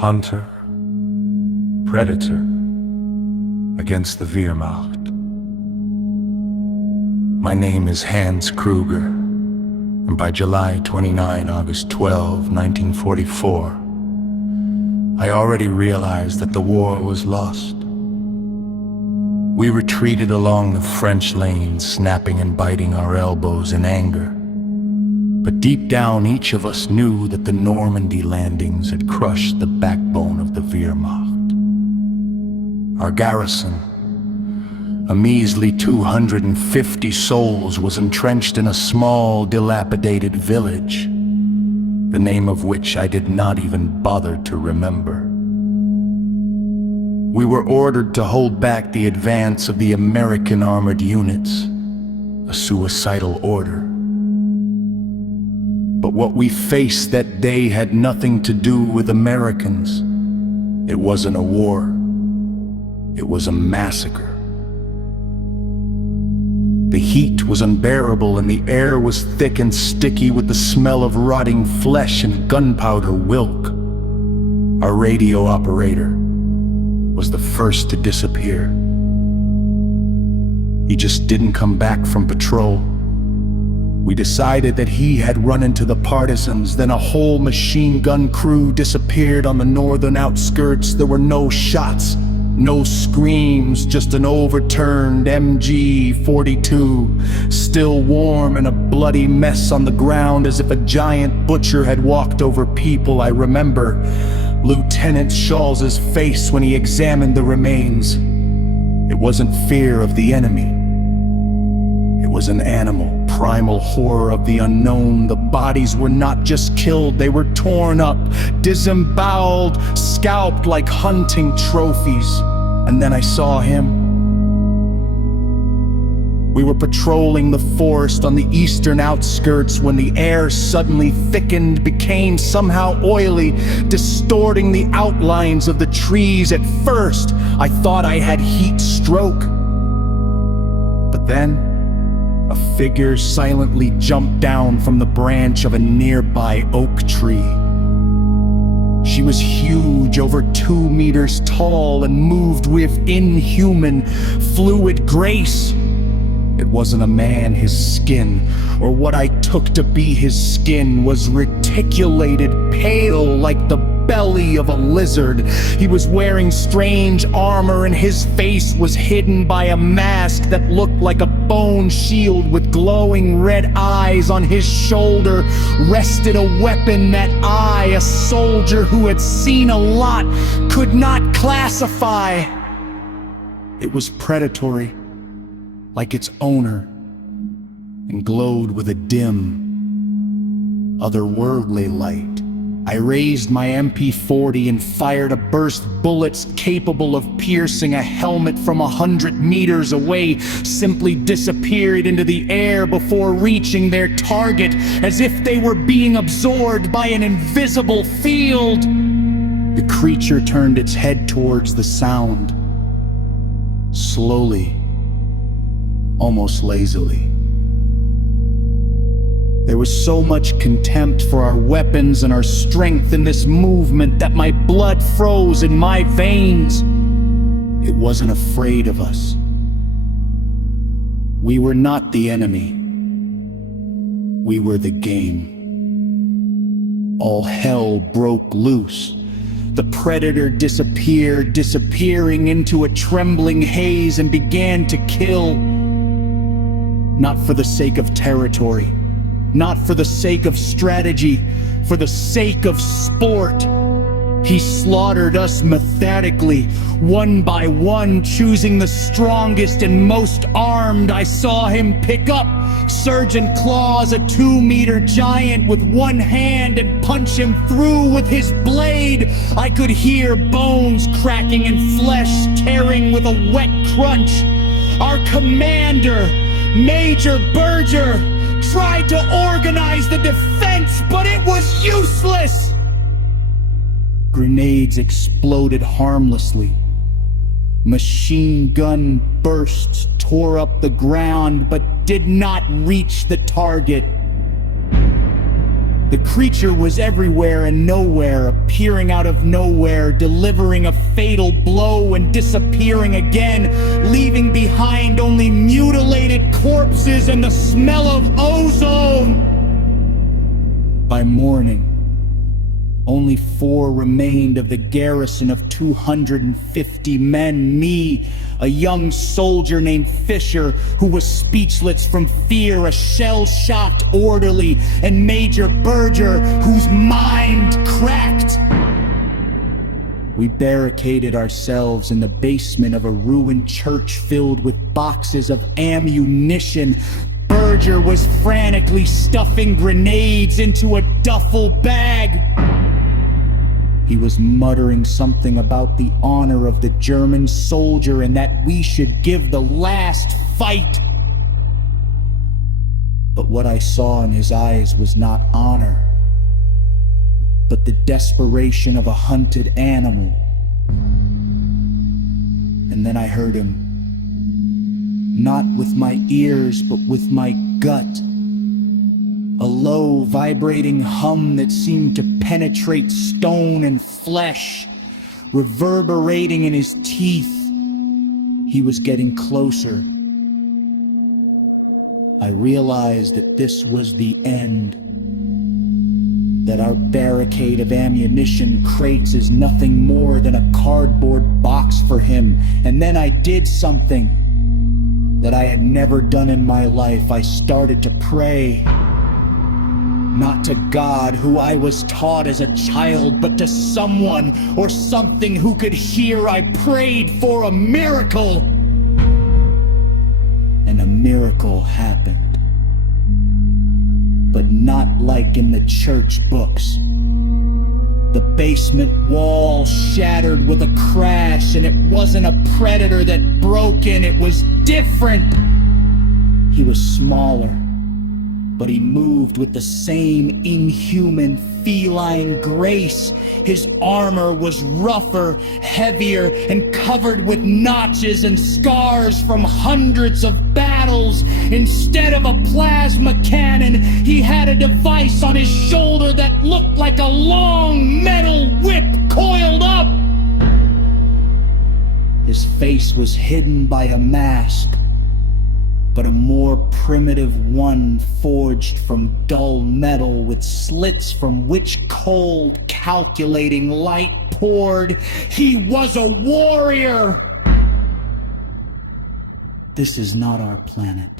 Hunter, predator, against the Wehrmacht. My name is Hans Kruger, and by July 29, August 12, 1944, I already realized that the war was lost. We retreated along the French lane, snapping and biting our elbows in anger. But deep down, each of us knew that the Normandy landings had crushed the backbone of the Wehrmacht. Our garrison, a measly 250 souls, was entrenched in a small, dilapidated village, the name of which I did not even bother to remember. We were ordered to hold back the advance of the American armored units, a suicidal order. But what we faced that day had nothing to do with Americans. It wasn't a war. It was a massacre. The heat was unbearable and the air was thick and sticky with the smell of rotting flesh and gunpowder wilt. Our radio operator was the first to disappear. He just didn't come back from patrol. We decided that he had run into the partisans. Then a whole machine gun crew disappeared on the northern outskirts. There were no shots, no screams, just an overturned MG-42, still warm and a bloody mess on the ground as if a giant butcher had walked over people. I remember Lieutenant Shawles's face when he examined the remains. It wasn't fear of the enemy. It was an animal, primal horror of the unknown. The bodies were not just killed, they were torn up, disemboweled, scalped like hunting trophies. And then I saw him. We were patrolling the forest on the eastern outskirts when the air suddenly thickened, became somehow oily, distorting the outlines of the trees. At first, I thought I had heat stroke. But then, a figure silently jumped down from the branch of a nearby oak tree. She was huge, over 2 meters tall, and moved with inhuman, fluid grace. It wasn't a man. His skin, or what I took to be his skin, was reticulated, pale like the belly of a lizard. He was wearing strange armor and his face was hidden by a mask that looked like a bone shield with glowing red eyes. On his shoulder rested a weapon that I, a soldier who had seen a lot, could not classify. It was predatory, like its owner, and glowed with a dim, otherworldly light. I raised my MP-40 and fired a burst of bullets capable of piercing a helmet from 100 meters away, simply disappeared into the air before reaching their target, as if they were being absorbed by an invisible field. The creature turned its head towards the sound, slowly, almost lazily. There was so much contempt for our weapons and our strength in this movement that my blood froze in my veins. It wasn't afraid of us. We were not the enemy. We were the game. All hell broke loose. The predator disappeared, disappearing into a trembling haze, and began to kill. Not for the sake of territory, not for the sake of strategy, for the sake of sport. He slaughtered us methodically, one by one, choosing the strongest and most armed. I saw him pick up Sergeant Claus, a 2-meter giant, with one hand and punch him through with his blade. I could hear bones cracking and flesh tearing with a wet crunch. Our commander, Major Berger, tried to organize the defense, but it was useless. Grenades exploded harmlessly. Machine gun bursts tore up the ground, but did not reach the target. The creature was everywhere and nowhere, appearing out of nowhere, delivering a fatal blow and disappearing again, leaving behind only mutilated corpses and the smell of ozone. By morning, only 4 remained of the garrison of 250 men. Me, a young soldier named Fisher, who was speechless from fear, a shell-shocked orderly, and Major Berger, whose mind cracked. We barricaded ourselves in the basement of a ruined church filled with boxes of ammunition. Berger was frantically stuffing grenades into a duffel bag. He was muttering something about the honor of the German soldier and that we should give the last fight. But what I saw in his eyes was not honor, but the desperation of a hunted animal. And then I heard him, not with my ears, but with my gut. A low, vibrating hum that seemed to penetrate stone and flesh, reverberating in his teeth. He was getting closer. I realized that this was the end. That our barricade of ammunition crates is nothing more than a cardboard box for him. And then I did something that I had never done in my life. I started to pray. Not to God, who I was taught as a child, but to someone or something who could hear. I prayed for a miracle. And a miracle happened. But not like in the church books. The basement wall shattered with a crash, and it wasn't a predator that broke in, it was different. He was smaller, but he moved with the same inhuman, feline grace. His armor was rougher, heavier, and covered with notches and scars from hundreds of battles. Instead of a plasma cannon, he had a device on his shoulder that looked like a long metal whip coiled up. His face was hidden by a mask, but a more primitive one forged from dull metal with slits from which cold, calculating light poured. He was a warrior! This is not our planet.